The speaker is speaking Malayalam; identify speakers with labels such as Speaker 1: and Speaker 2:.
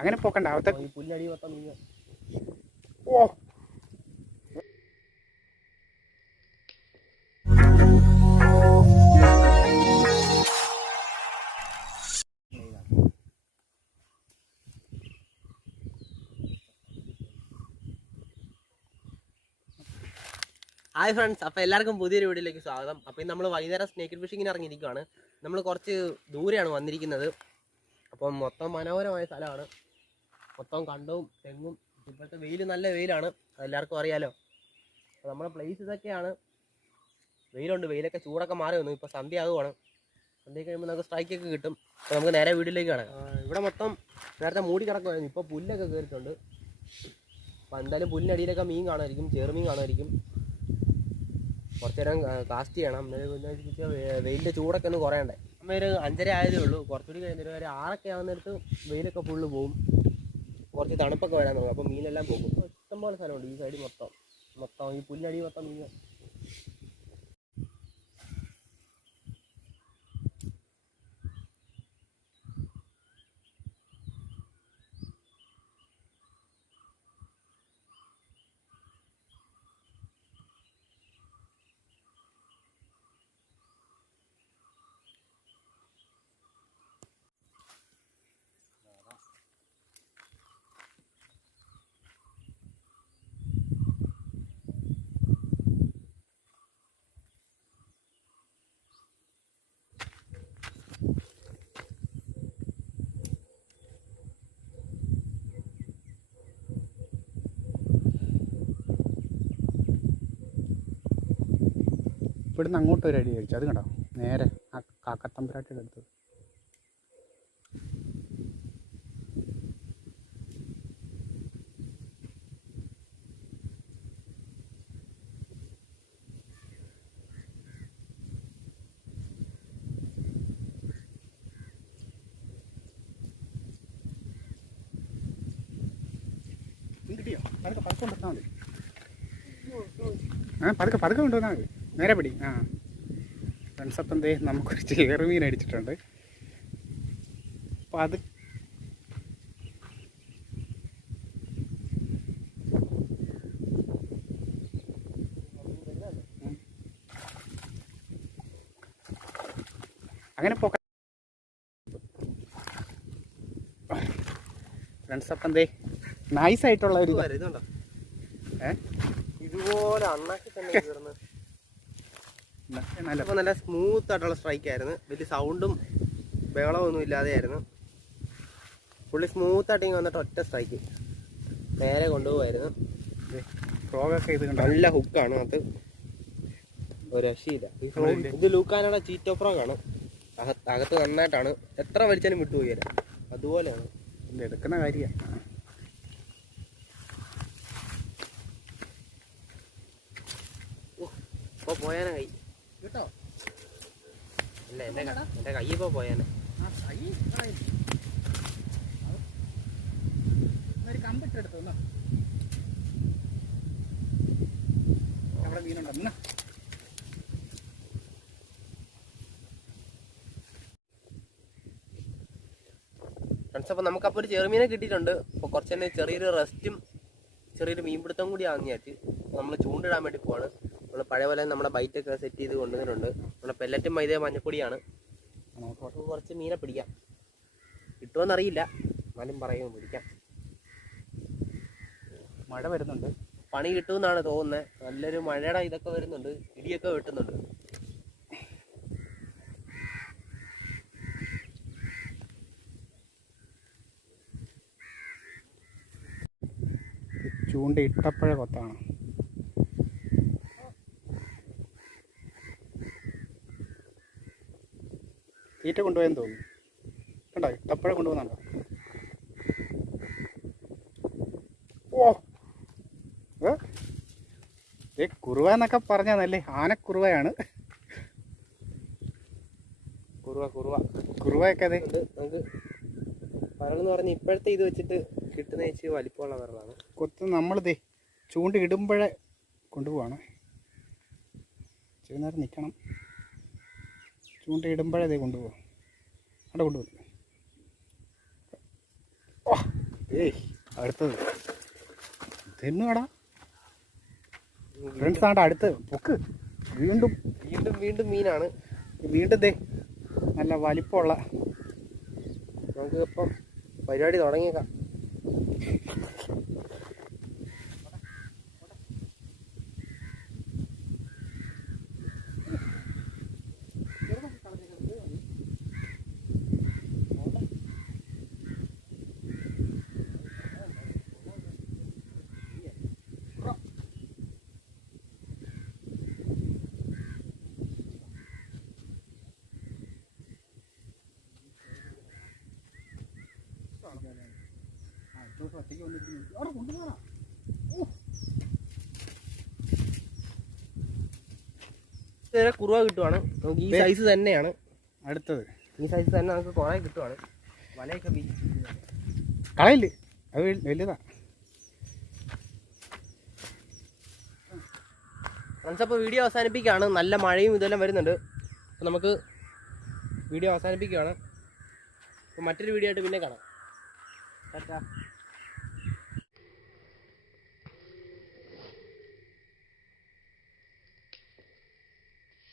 Speaker 1: അങ്ങനെ പോക്കണ്ട. അവത്തെ ഓ.
Speaker 2: ഹായ് ഫ്രണ്ട്സ് അപ്പോൾ എല്ലാവർക്കും പുതിയൊരു വീഡിയോയിലേക്ക് സ്വാഗതം. അപ്പോൾ ഇന്ന് നമ്മൾ വൈകുന്നേരം സ്നേക്ക് ഫിഷിങ്ങിന് ഇറങ്ങിയിരിക്കുകയാണ് നമ്മൾ കുറച്ച് ദൂരെയാണ് വന്നിരിക്കുന്നത്. അപ്പം മൊത്തം മനോഹരമായ സ്ഥലമാണ്. മൊത്തം കണ്ടവും തെങ്ങും. ഇപ്പോഴത്തെ വെയിൽ നല്ല വെയിലാണ്. എല്ലാവർക്കും അറിയാലോ. അപ്പോൾ നമ്മുടെ പ്ലേസ് ഇതൊക്കെയാണ്. വെയിലുണ്ട്. വെയിലൊക്കെ ചൂടൊക്കെ മാറി വന്നു. ഇപ്പോൾ സന്ധ്യ ആകുവാണ് സന്ധ്യ കഴിയുമ്പോൾ നമുക്ക് സ്ട്രൈക്കൊക്കെ കിട്ടും. അപ്പോൾ നമുക്ക് നേരെ വീട്ടിലേക്ക് കാണാം ഇവിടെ മൊത്തം നേരത്തെ മൂടി കിടക്കുമായിരുന്നു ഇപ്പോൾ പുല്ലൊക്കെ കയറിയിട്ടുണ്ട്. അപ്പോൾ എന്തായാലും പുല്ലിനടിയിലൊക്കെ മീൻ കാണുമായിരിക്കും. ചെറുമീൻ കാണുമായിരിക്കും. കുറച്ച് നേരം കാസ്റ്റ് ചെയ്യണം. വെയിലിന്റെ ചൂടൊക്കെ ഒന്ന് കുറയണ്ടേ. അമ്മ ഒരു അഞ്ചര ആയതേ ഉള്ളൂ. കുറച്ചുകൂടി കഴിഞ്ഞിട്ട് ഒരു ആറൊക്കെ ആവുന്നിടത്ത് വെയിലൊക്കെ ഫുള്ള് പോകും കുറച്ച് തണുപ്പൊക്കെ വരാൻ തുടങ്ങും. അപ്പോൾ മീനെല്ലാം പോകും. ഇഷ്ടംപോലെ സ്ഥലമുണ്ട് ഈ സൈഡ് മൊത്തം. മൊത്തം ഈ പുല്ലടി മൊത്തം മീൻ
Speaker 1: ഇവിടുന്ന് അങ്ങോട്ട് ഒരു അടി കഴിച്ചു അത് കണ്ടോ? നേരെ ആ കാക്കത്തമ്പരാട്ടിയുടെ അടുത്ത്. മീൻ കിട്ടിയോ? പതുക്കെ പതുക്കെ കൊണ്ടുവന്നാൽ മതി. നേരെ പിടി ആ. ഫ്രണ്ട്സ് അപ്പം എന്തേ നമുക്കൊരു ചേറുമീൻ അടിച്ചിട്ടുണ്ട്. അപ്പം അത് അങ്ങനെ പോക്ക ഫ്രണ്ട്സ് അപ്പം എന്തേ നൈസ് ആയിട്ടുള്ള ഒരു
Speaker 2: ഇതുപോലെ അണ്ണാക്കി തന്നെ
Speaker 1: നല്ല
Speaker 2: അപ്പോൾ നല്ല സ്മൂത്ത് ആയിട്ടുള്ള സ്ട്രൈക്ക് ആയിരുന്നു. വലിയ സൗണ്ടും ബഹളമൊന്നും ഇല്ലാതെയായിരുന്നു. പുള്ളി സ്മൂത്ത് ആയിട്ട് ഇങ്ങനെ വന്നിട്ട് ഒറ്റ സ്ട്രൈക്ക് നേരെ കൊണ്ടുപോകായിരുന്നു
Speaker 1: ഫ്രോഗൊക്കെ ഇത്
Speaker 2: നല്ല ഹുക്കാണ് അത്. ഒരു രക്ഷയില്ല. ഇത് ലൂക്കാനുള്ള ചീറ്റോ ആണ്. അകത്ത് നന്നായിട്ടാണ്. എത്ര വലിച്ചാലും വിട്ടുപോയില്ല അതുപോലെയാണ്.
Speaker 1: എടുക്കുന്ന കാര്യമാണ്
Speaker 2: ഓ പോയാനായി.
Speaker 1: കേട്ടോ?
Speaker 2: അല്ല എന്റെ ക- എന്റെ കൈ ഇപ്പൊ പോയാനെ.
Speaker 1: ഒരു കമ്പിട്ടെടുത്തു അവിടെ മീനുണ്ടോ എന്നാ?
Speaker 2: ഫ്രണ്ട്സ് അപ്പോൾ നമുക്കപ്പോൾ ഒരു ചെറുമീനെ കിട്ടിയിട്ടുണ്ട്. അപ്പോൾ കുറച്ച് തന്നെ ചെറിയൊരു റെസ്റ്റും ചെറിയൊരു മീൻപിടുത്തം കൂടി ആങ്ങിയാച്ച് നമ്മൾ ചൂണ്ടിടാൻ വേണ്ടി പോവാണ്. നമ്മൾ പഴയ പോലെ നമ്മുടെ ബൈറ്റൊക്കെ സെറ്റ് ചെയ്ത് കൊണ്ടുവന്നിട്ടുണ്ട്. നമ്മുടെ പെല്ലറ്റും മൈദ മഞ്ഞപ്പൊടിയാണ്. നമുക്ക് കുറച്ച് മീനെ പിടിക്കാം. കിട്ടുമെന്നറിയില്ല എന്നാലും പറയും പിടിക്കാം.
Speaker 1: മഴ വരുന്നുണ്ട്.
Speaker 2: പണി കിട്ടുമെന്നാണ് തോന്നുന്നത് നല്ലൊരു മഴയുടെ ഇതൊക്കെ വരുന്നുണ്ട്. ഇടിയൊക്കെ വെട്ടുന്നുണ്ട്.
Speaker 1: ചൂണ്ട ഇട്ടപ്പഴ കൊത്താണ്. തീറ്റ കൊണ്ടുപോയെന്ന് തോന്നുന്നു. കണ്ടോ? തപ്പഴ കൊണ്ടുപോകുന്നുണ്ടോ? ഓ. ഏ? കുറുവ എന്നൊക്കെ പറഞ്ഞാൽ നല്ലേ ആനക്കുറുവയാണ്.
Speaker 2: കുറുവ കുറുവ.
Speaker 1: കുറുവയൊക്കെ അതെ
Speaker 2: പറഞ്ഞു നമുക്ക് വരളെന്ന് ഇപ്പോഴത്തെ ഇത് വെച്ചിട്ട് കിട്ടുന്ന ചേച്ചി വലിപ്പമുള്ള വരളാണ്
Speaker 1: കൊത്ത് നമ്മളിതേ ചൂണ്ടിടുമ്പോഴേ കൊണ്ടുപോവാണ്. ചെറുനേരം നിൽക്കണം ചൂണ്ട ഇടുമ്പോഴേ അതേ കൊണ്ടുപോകും. അവിടെ കൊണ്ടുപോകും. ഓ ഏയ് അടുത്തത്. തിന്നുവാടാ ഫ്രണ്ട്സ് ആണ്ട അടുത്ത്. പൊക്ക്. വീണ്ടും.
Speaker 2: വീണ്ടും വീണ്ടും മീനാണ്.
Speaker 1: വീണ്ടും ദേ നല്ല വലിപ്പമുള്ള
Speaker 2: നമുക്ക് ഇപ്പം പരിപാടി തുടങ്ങിയേക്കാം. കുറുവ കിട്ടുവാണ്. നമുക്ക് ഈ സൈസ് തന്നെയാണ്.
Speaker 1: അടുത്തത്.
Speaker 2: ഈ സൈസ് തന്നെ നമുക്ക് കുറേ കിട്ടുവാണ്. വലയൊക്കെ
Speaker 1: കളയില്ല? അത് വലിയതാ
Speaker 2: ഫ്രണ്ട്സ് അപ്പോൾ വീഡിയോ അവസാനിപ്പിക്കുകയാണ്. നല്ല മഴയും ഇതെല്ലാം വരുന്നുണ്ട്. അപ്പോൾ നമുക്ക് വീഡിയോ അവസാനിപ്പിക്കുകയാണ്. അപ്പോൾ മറ്റൊരു വീഡിയോ ആയിട്ട് പിന്നെ കാണാം. ടാറ്റാ.